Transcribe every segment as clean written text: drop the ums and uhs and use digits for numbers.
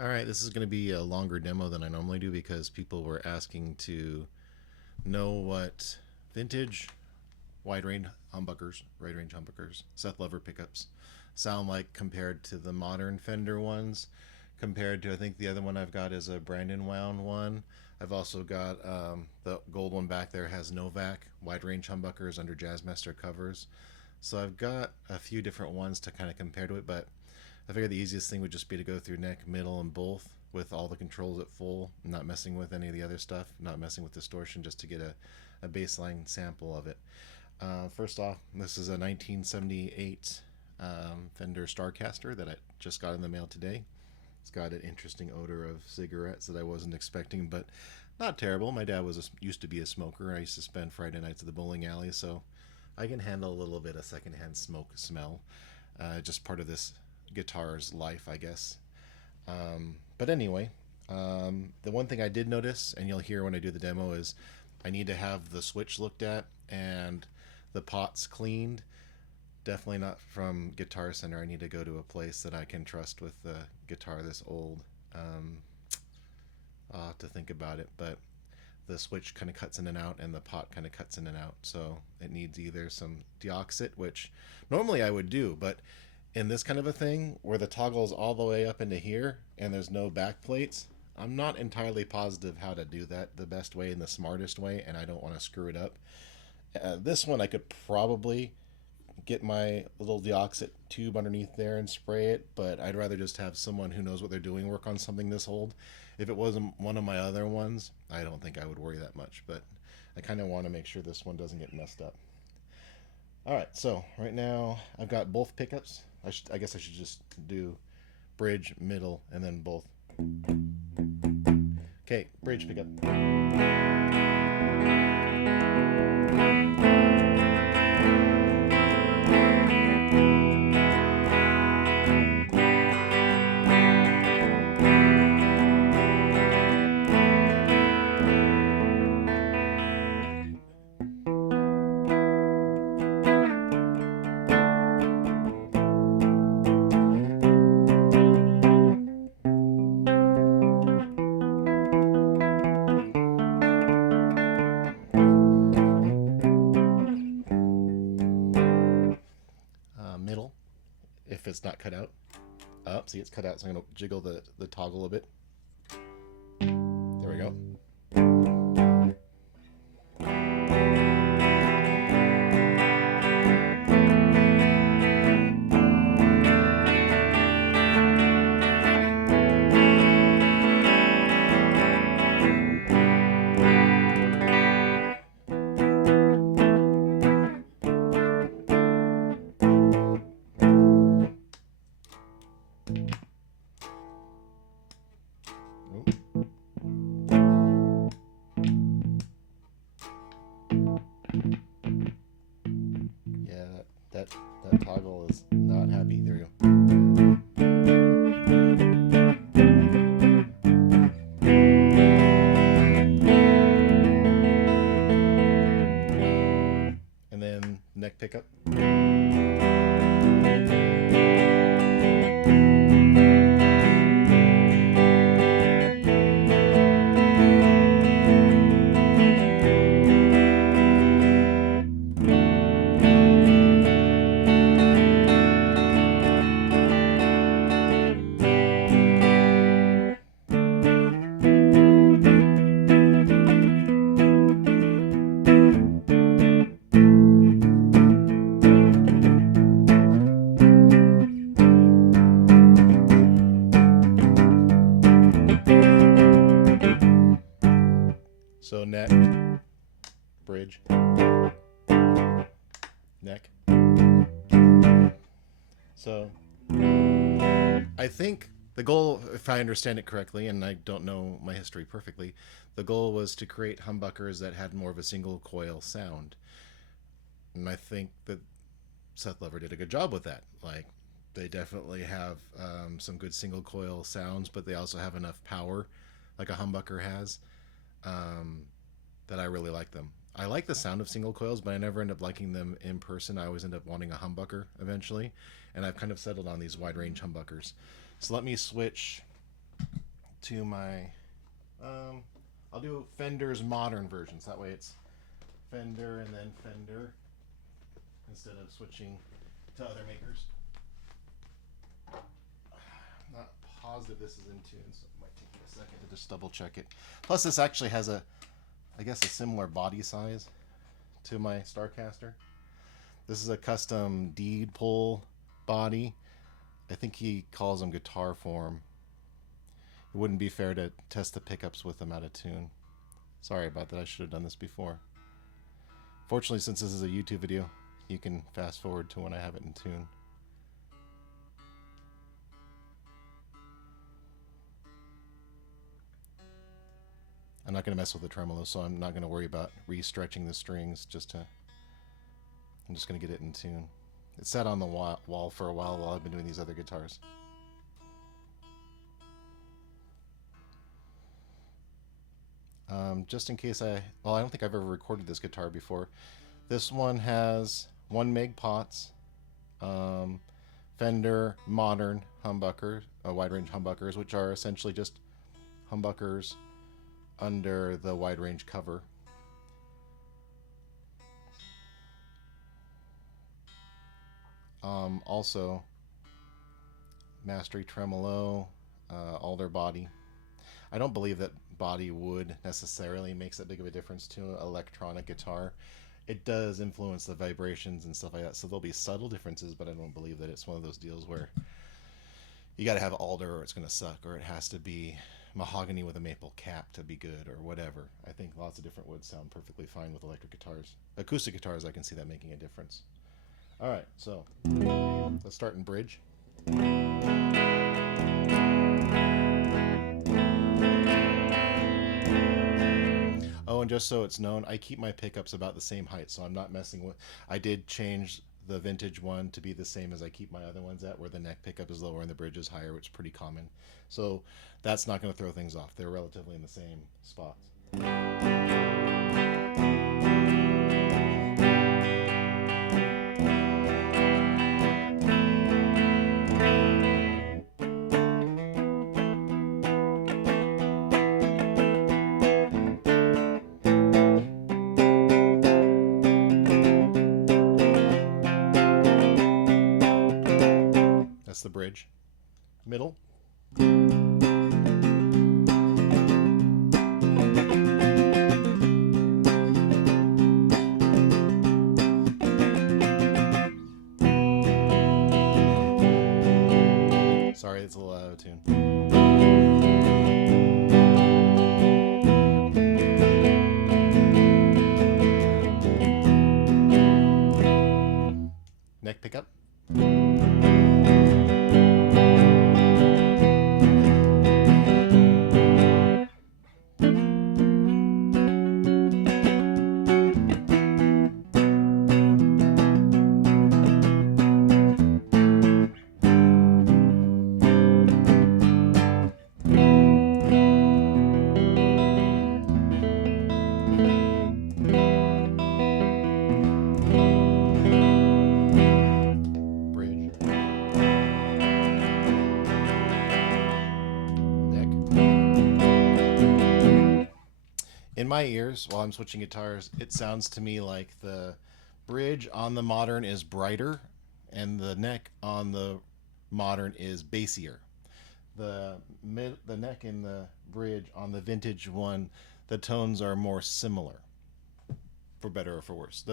All right, this is going to be a longer demo than I normally do because people were asking to know what vintage wide range humbuckers, Seth Lover pickups sound like compared to the modern Fender ones. Compared to, I think the other one I've got is a Brandonwound one. I've also got the gold one back there has Novak wide range humbuckers under Jazzmaster covers. So I've got a few different ones to kind of compare to it, but I figured the easiest thing would just be to go through neck, middle, and both with all the controls at full, not messing with any of the other stuff, not messing with distortion, just to get a baseline sample of it. First off, this is a 1978 Fender Starcaster that I just got in the mail today. It's got an interesting odor of cigarettes that I wasn't expecting, but not terrible. My dad used to be a smoker. I used to spend Friday nights at the bowling alley, so I can handle a little bit of secondhand smoke smell. Just part of this guitar's life, I guess. But anyway, the one thing I did notice, and you'll hear when I do the demo, is I need to have the switch looked at and the pots cleaned. Definitely not from Guitar Center. I need to go to a place that I can trust with the guitar this old. I'll have to think about it, but the switch kind of cuts in and out and the pot kind of cuts in and out, so it needs either some deoxit, which normally I would do, but in this kind of a thing where the toggle is all the way up into here and there's no back plates, I'm not entirely positive how to do that the best way and the smartest way, and I don't want to screw it up. This one I could probably get my little deoxit tube underneath there and spray it, but I'd rather just have someone who knows what they're doing work on something this old. If it wasn't one of my other ones, I don't think I would worry that much, but I kind of want to make sure this one doesn't get messed up. Alright, so right now I've got both pickups. I guess I should just do bridge, middle, and then both. Okay, bridge pickup. Middle, if it's not cut out. Oh, see, it's cut out, so I'm going to jiggle the toggle a bit. There we go. Yeah, that toggle is not happy. There you go. And then neck pickup. So neck, bridge, neck. So I think the goal, if I understand it correctly, and I don't know my history perfectly, the goal was to create humbuckers that had more of a single coil sound. And I think that Seth Lover did a good job with that. Like, they definitely have some good single coil sounds, but they also have enough power, like a humbucker has, that I really like them. I like the sound of single coils, but I never end up liking them in person. I always end up wanting a humbucker eventually, and I've kind of settled on these wide range humbuckers. So let me switch to my, I'll do Fender's modern versions. That way it's Fender and then Fender instead of switching to other makers. I'm not positive this is in tune, so it might take me a second to just double check it. Plus this actually has a, I guess, a similar body size to my Starcaster. This is a custom deed pull body. I think he calls them guitar form. It wouldn't be fair to test the pickups with them out of tune. Sorry about that, I should have done this before. Fortunately, since this is a YouTube video, you can fast forward to when I have it in tune. I'm not going to mess with the tremolo, so I'm not going to worry about re-stretching the strings. I'm just going to get it in tune. It sat on the wall for a while I've been doing these other guitars. Just in case I don't think I've ever recorded this guitar before. This one has 1 meg pots, Fender modern humbucker, wide range humbuckers, which are essentially just humbuckers under the wide range cover. Also mastery tremolo, alder body. I don't believe that body wood necessarily makes that big of a difference to an electronic guitar. It does influence the vibrations and stuff like that, so there'll be subtle differences, but I don't believe that it's one of those deals where you got to have alder or it's going to suck, or it has to be mahogany with a maple cap to be good, or whatever. I think lots of different woods sound perfectly fine with electric guitars. Acoustic guitars, I can see that making a difference. All right, so let's start in bridge. Oh, and just so it's known, I keep my pickups about the same height, so I'm not messing with... I did change the vintage one to be the same as I keep my other ones at, where the neck pickup is lower and the bridge is higher, which is pretty common. So that's not going to throw things off. They're relatively in the same spots. That's the bridge. Middle. Sorry, it's a little out of tune. Neck pickup. In my ears, while I'm switching guitars, it sounds to me like the bridge on the modern is brighter and the neck on the modern is bassier. The neck and the bridge on the vintage one, the tones are more similar, for better or for worse.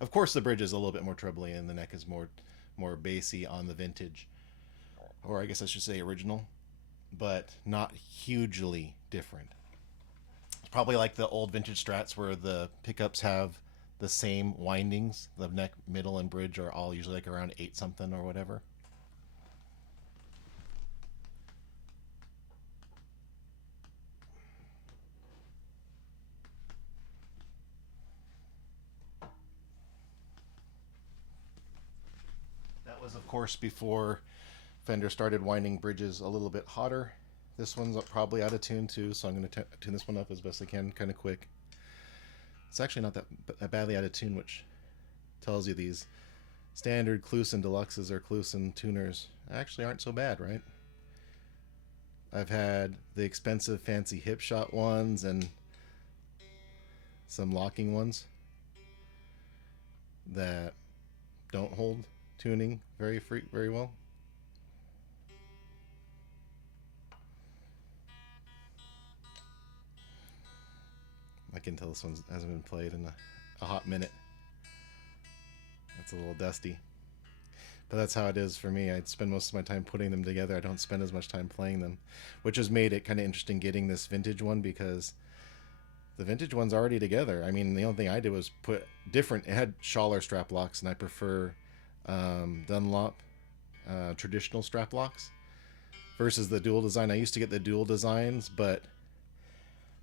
Of course, the bridge is a little bit more trebly and the neck is more bassy on the vintage, or I guess I should say original, but not hugely different. Probably like the old vintage Strats where the pickups have the same windings. The neck, middle, and bridge are all usually like around 8 something or whatever. That was, of course, before Fender started winding bridges a little bit hotter. This one's probably out of tune too, so I'm going to tune this one up as best I can, kind of quick. It's actually not that badly out of tune, which tells you these standard Kluson Deluxes or Kluson tuners actually aren't so bad, right? I've had the expensive fancy hip shot ones and some locking ones that don't hold tuning very well. I can tell this one hasn't been played in a hot minute. It's a little dusty. But that's how it is for me. I spend most of my time putting them together. I don't spend as much time playing them, which has made it kind of interesting getting this vintage one, because the vintage one's already together. I mean, the only thing I did was put different. It had Schaller strap locks, and I prefer Dunlop traditional strap locks versus the dual design. I used to get the dual designs, but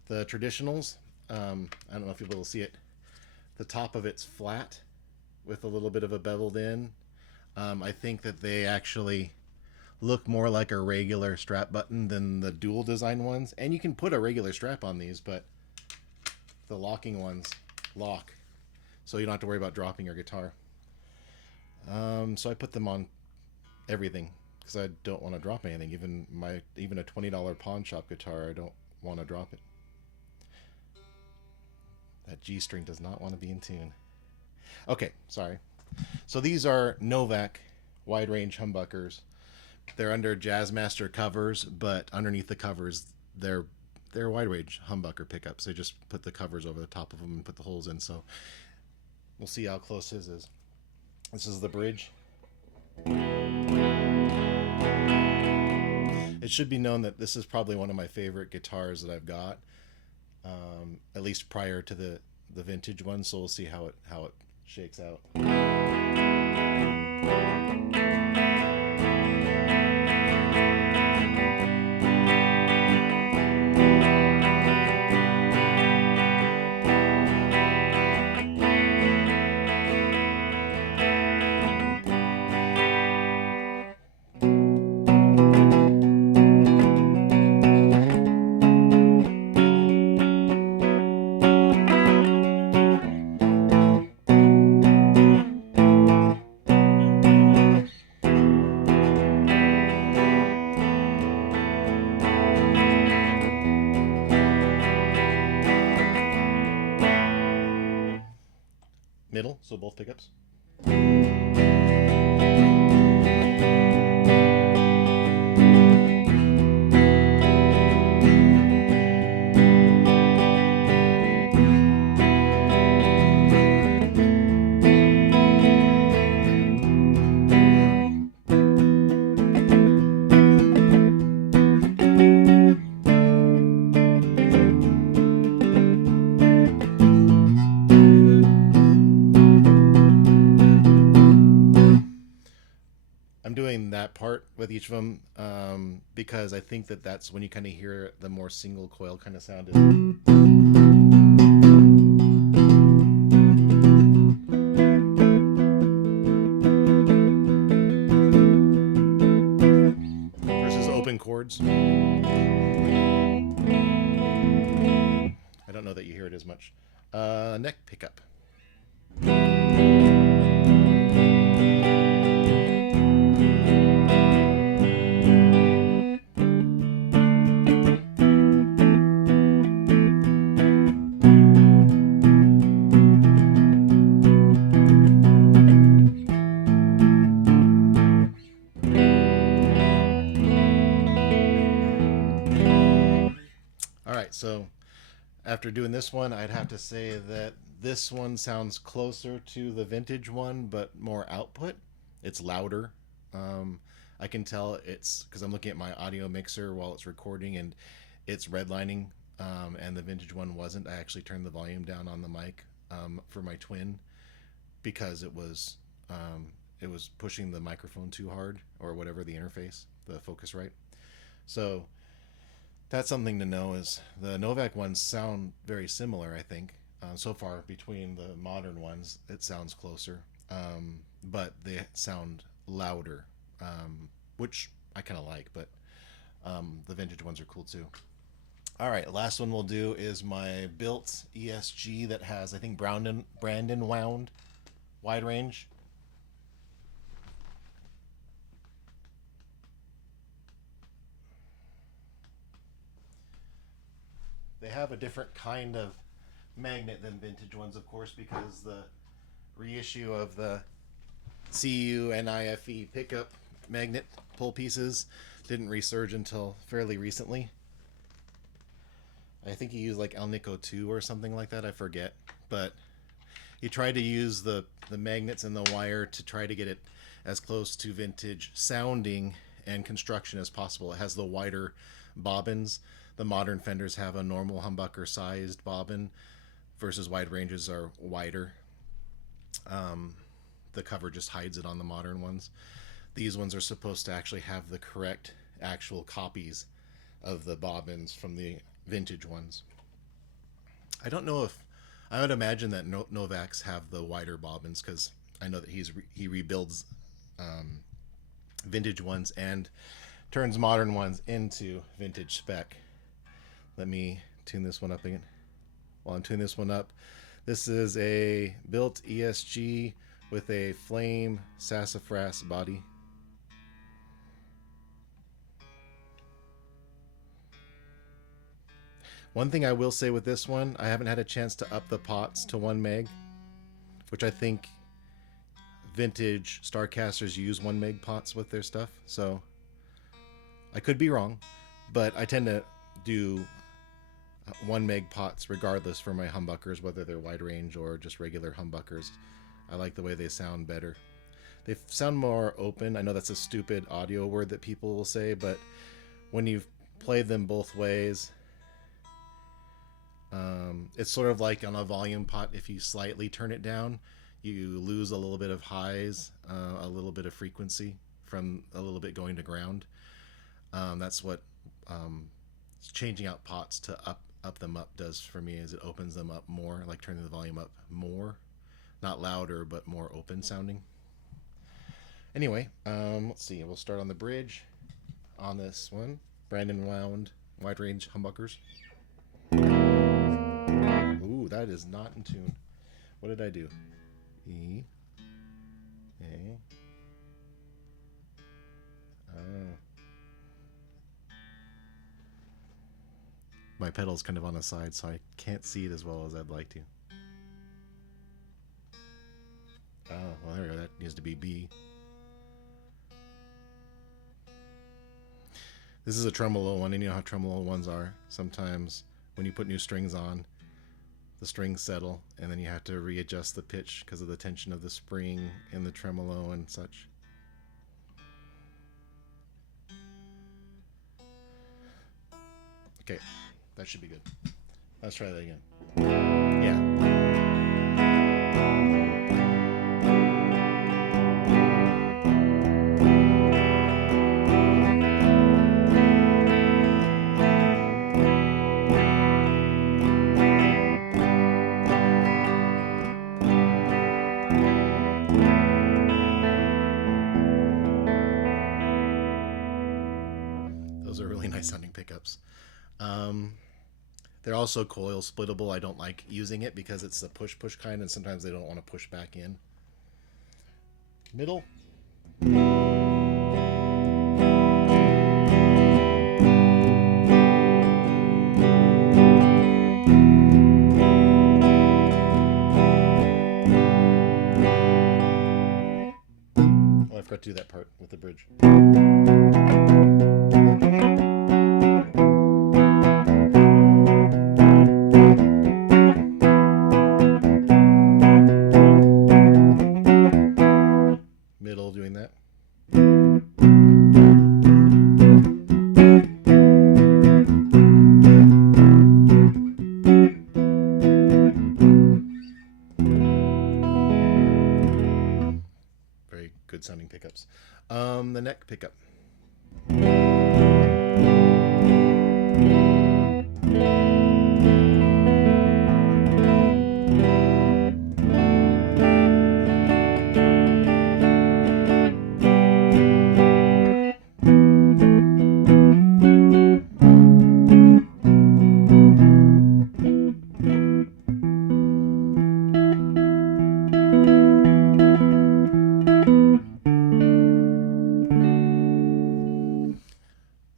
the traditionals, I don't know if you'll be able to see it. The top of it's flat with a little bit of a beveled in. I think that they actually look more like a regular strap button than the dual design ones. And you can put a regular strap on these, but the locking ones lock, so you don't have to worry about dropping your guitar. So I put them on everything because I don't want to drop anything. Even a $20 pawn shop guitar, I don't want to drop it. That G string does not want to be in tune. Okay, sorry. So these are Novak wide range humbuckers. They're under Jazzmaster covers, but underneath the covers, they're wide range humbucker pickups. They just put the covers over the top of them and put the holes in. So we'll see how close his is. This is the bridge. It should be known that this is probably one of my favorite guitars that I've got, at least prior to the vintage one. So we'll see how it shakes out. Middle, so both pickups. I'm doing that part with each of them because I think that that's when you kind of hear the more single coil kind of sound. Versus open chords. I don't know that you hear it as much. Neck pickup. Alright, so after doing this one, I'd have to say that this one sounds closer to the vintage one, but more output. It's louder. I can tell it's because I'm looking at my audio mixer while it's recording, and it's redlining, and the vintage one wasn't. I actually turned the volume down on the mic for my twin because it was pushing the microphone too hard, or whatever, the interface, the Focusrite. So that's something to know. Is the Novak ones sound very similar, I think. So far between the modern ones, it sounds closer, but they sound louder, which I kind of like, but the vintage ones are cool too. All right, last one we'll do is my built ESG that has, I think, Brandonwound wide range. They have a different kind of magnet than vintage ones, of course, because the reissue of the CU and IFE pickup magnet pull pieces didn't resurge until fairly recently. I think he used like Alnico 2 or something like that, I forget. But he tried to use the magnets and the wire to try to get it as close to vintage sounding and construction as possible. It has the wider bobbins. The modern Fenders have a normal humbucker sized bobbin versus wide ranges are wider. The cover just hides it on the modern ones. These ones are supposed to actually have the correct actual copies of the bobbins from the vintage ones. I don't know if I would imagine that Novaks have the wider bobbins, because I know that he rebuilds vintage ones and turns modern ones into vintage spec. Let me tune this one up again. While I'm tuning this one up, this is a built ESG with a flame sassafras body. One thing I will say with this one, I haven't had a chance to up the pots to 1 meg, which I think vintage Starcasters use 1 meg pots with their stuff, so I could be wrong, but I tend to do 1 meg pots regardless for my humbuckers, whether they're wide range or just regular humbuckers. I like the way they sound better. They sound more open. I know that's a stupid audio word that people will say, but when you've played them both ways, it's sort of like on a volume pot. If you slightly turn it down, you lose a little bit of highs, a little bit of frequency from a little bit going to ground. That's what changing out pots to up them up does for me, is it opens them up more, like turning the volume up more, not louder but more open sounding. Anyway, let's see, we'll start on the bridge on this one. Brandonwound wide range humbuckers. Ooh, that is not in tune. What did I do? E, A, oh. My pedal's kind of on the side, so I can't see it as well as I'd like to. Oh, well, there we go. That needs to be B. This is a tremolo one, and you know how tremolo ones are. Sometimes when you put new strings on, the strings settle, and then you have to readjust the pitch because of the tension of the spring in the tremolo and such. Okay, that should be good. Let's try that again. Yeah. Those are really nice sounding pickups. They're also coil splittable. I don't like using it because it's the push kind, and sometimes they don't want to push back in. Middle. Oh, I forgot to do that part with the bridge. Middle doing that. Very good sounding pickups. The neck pickup.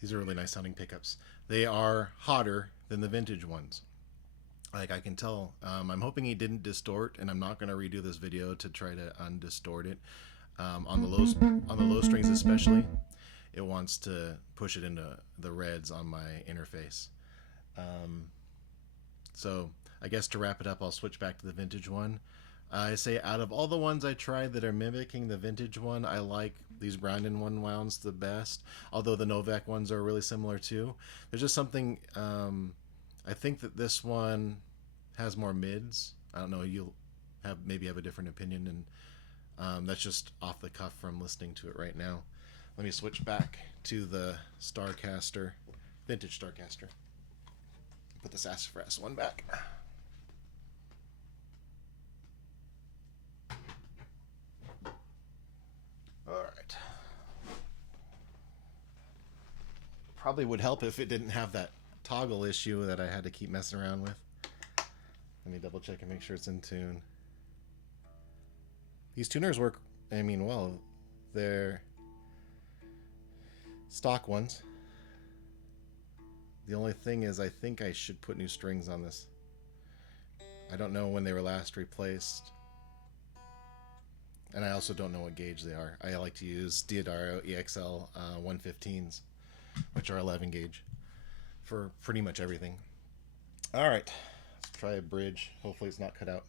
These are really nice sounding pickups. They are hotter than the vintage ones. Like, I can tell. I'm hoping he didn't distort, and I'm not going to redo this video to try to undistort it. On the low strings especially, it wants to push it into the reds on my interface. So I guess to wrap it up, I'll switch back to the vintage one. I say out of all the ones I tried that are mimicking the vintage one, I like these Brandonwound wounds the best. Although the Novak ones are really similar too. There's just something. I think that this one has more mids. I don't know. You'll maybe have a different opinion, and that's just off the cuff from listening to it right now. Let me switch back to the Starcaster, vintage Starcaster. Put the sassafras one back. All right. Probably would help if it didn't have that toggle issue that I had to keep messing around with. Let me double check and make sure it's in tune. These tuners work, I mean, well, they're stock ones. The only thing is, I think I should put new strings on this. I don't know when they were last replaced. And I also don't know what gauge they are. I like to use Diodaro EXL 115s, which are 11 gauge, for pretty much everything. All right, let's try a bridge. Hopefully it's not cut out.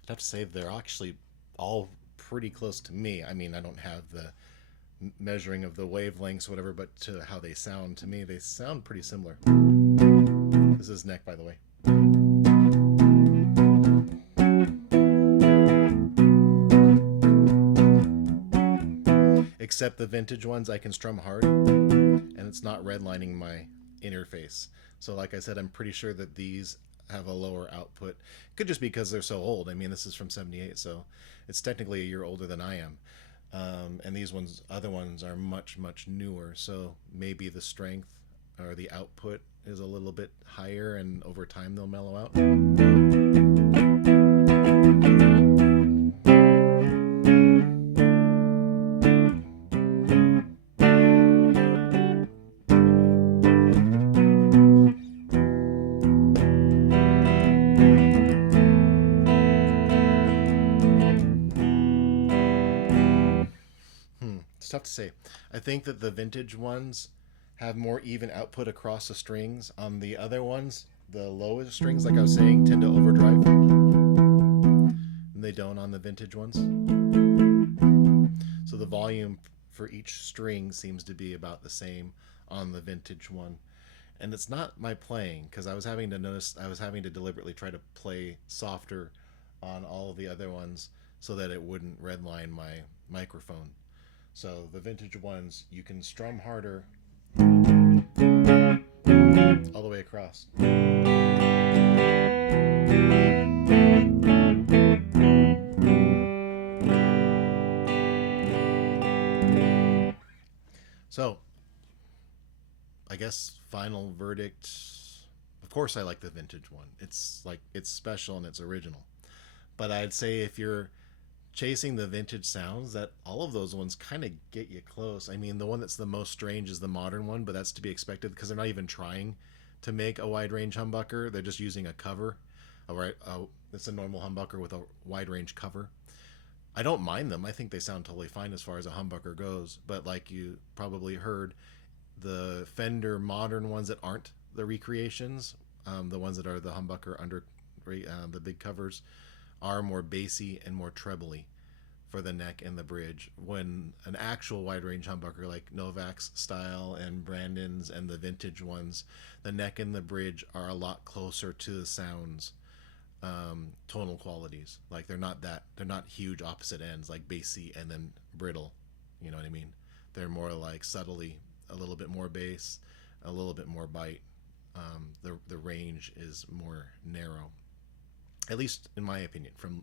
I have to say they're actually all pretty close to me. I mean, I don't have the measuring of the wavelengths, whatever, but to how they sound, to me, they sound pretty similar. This is neck, by the way. Except the vintage ones, I can strum hard, and it's not redlining my interface. So like I said, I'm pretty sure that these have a lower output. Could just be because they're so old. I mean, this is from 78, so it's technically a year older than I am. And these ones, other ones, are much, much newer. So maybe the strength or the output is a little bit higher, and over time they'll mellow out. It's tough to say. I think that the vintage ones have more even output across the strings. On the other ones, the lowest strings, like I was saying, tend to overdrive. And they don't on the vintage ones. So the volume for each string seems to be about the same on the vintage one. And it's not my playing, because I was having to deliberately try to play softer on all of the other ones so that it wouldn't redline my microphone. So the vintage ones, you can strum harder all the way across. So, I guess final verdict, of course I like the vintage one. It's special and it's original. But I'd say if you're chasing the vintage sounds, that all of those ones kind of get you close. I mean, the one that's the most strange is the modern one, but that's to be expected because they're not even trying to make a wide range humbucker. They're just using a cover. It's a normal humbucker with a wide range cover. I don't mind them. I think they sound totally fine as far as a humbucker goes. But like you probably heard, the Fender modern ones that aren't the recreations, the ones that are the humbucker under the big covers, are more bassy and more trebly for the neck and the bridge, when an actual wide range humbucker like Novak's style and Brandon's and the vintage ones, the neck and the bridge are a lot closer to the sounds, tonal qualities. Like they're not huge opposite ends like bassy and then brittle, you know what I mean? They're more like subtly a little bit more bass, a little bit more bite. The range is more narrow. at least in my opinion, from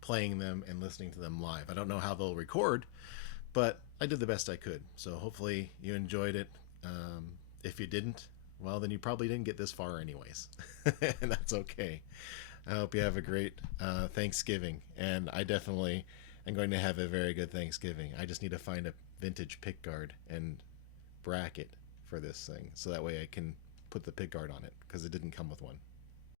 playing them and listening to them live. I don't know how they'll record, but I did the best I could. So hopefully you enjoyed it. If you didn't, well, then you probably didn't get this far anyways. And that's okay. I hope you have a great Thanksgiving. And I definitely am going to have a very good Thanksgiving. I just need to find a vintage pickguard and bracket for this thing. So that way I can put the pickguard on it, because it didn't come with one.